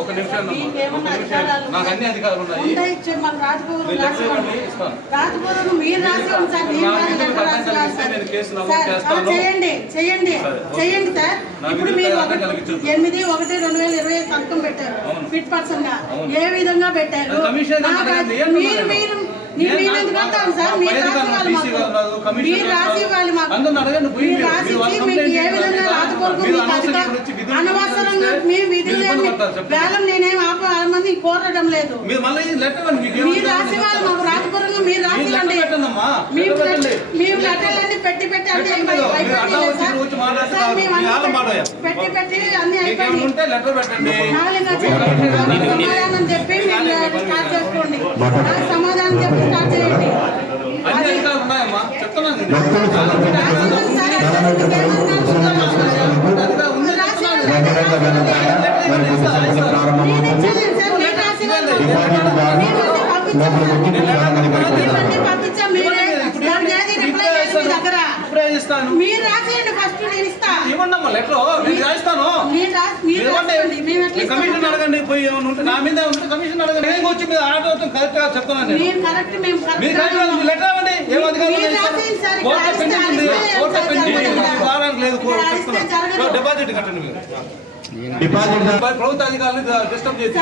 ఒక నిమిషం నాకు అన్ని అధికారులు ఉన్నాయి. నేను కేసు నమోదు చేస్తాను. చేయండి సార్. ఇప్పుడు మీరు 8/1/2020 సంతకం పెట్టారు ఫిట్ పర్సన్ గా. ఏ విధంగా పెట్టారు? మీరు రాసి ఇవ్వాలి మాకు. మీరు రాసి ఇచ్చి మీకు ఏ విధంగా రాతపూర్వకం అనవసరంగా మీ విధులు వేలం నేనేం మంది కోరడం లేదు. మీరు రాసి ఇవ్వాలి మాకు రాతపూర్వకంగా. మీరు రాసి ఇవ్వండి. మేము లెటర్లన్నీ పెట్టి అన్ని అయిపోయింది అన్ని అయిపోయింది. సమాధానం చెప్పి స్టార్ట్ చేసుకోండి. సమాధానం చెప్పి స్టార్ట్ చేయండి. మీరు రాసేయండి ఫస్ట్. నేను ఇస్తాను కమిషన్ అడగండి. పోయి నా మీద కమిషన్ అడగండి. వచ్చి మీద ఆర్డర్ కరెక్ట్ గా చెప్తున్నాను. లెటర్ ఇవ్వండి. లేదు డిపాజిట్ కట్టండి. మీరు ప్రభుత్వ అధికారులు డిస్టర్బ్ చేసి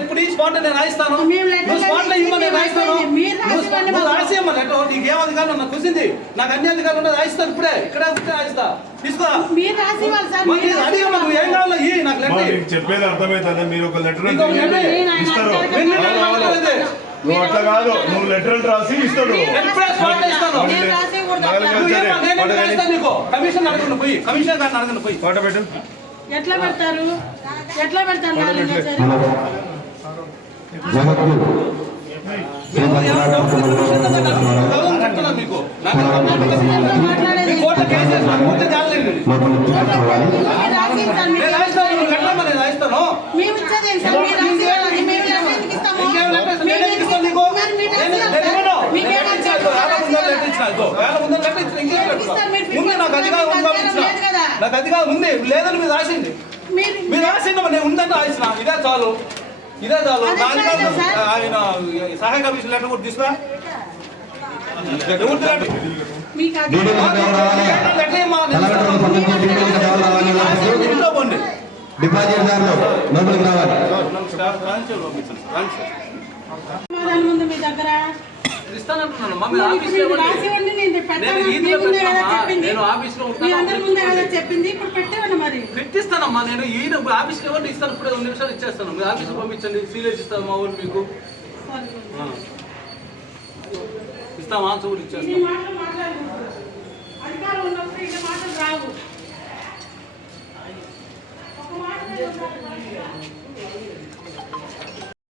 ఇప్పుడు ఈ స్పాట్ నేను రాయిస్తాను. నీకేం అధికారులు నాకు కూర్చుంది. నాకు అన్ని అధికారులు ఉన్నది రాయిస్తాను. ఇప్పుడే ఇక్కడ రాయిస్తా. తీసుకో. నువ్వు ఏం కావాలో నాకు చెప్పేది అర్థమవుతుంది. మీరు ఒక లెటర్ ఇస్తారు. నువ్వు అట్లా కాదు. నువ్వు లెటర్ రాసి ఇస్తాడు. కమిషన్ అడగండి. పోయి కమిషన్ గారిని అడగండి. పోయి ఫోటో పెట్టు. ఎట్లా పెడతారు? మీకు నాకు అధికారం ఉంది. లేదని మీరు రాసింది. మీరు రాసింది నేను ఉందని రాసిన. ఇదే చాలు. ఆయన సహాయ కమిషన్ లెటర్ కూడా తీసుకురా. డిపాజిట్ లోపలికి రావాలి. ముందు మీ దగ్గర చెప్పింది. ఇప్పుడు పెట్టేవన్నా మరి పెట్టిస్తానమ్మా. నేను ఈ ఆఫీస్కి ఎవరు ఇస్తాను. ఇప్పుడు 2 నిమిషాలు ఇచ్చేస్తాను. మీరు ఆఫీస్కి పంపించండి. సీరియస్ ఇస్తాను. మా ఊరు మీకు ఇస్తాం. ఆన్సర్ కూడా ఇచ్చేస్తాం. అధికారం ఉన్నప్పుడు ఇట్లా మాటలు రావు.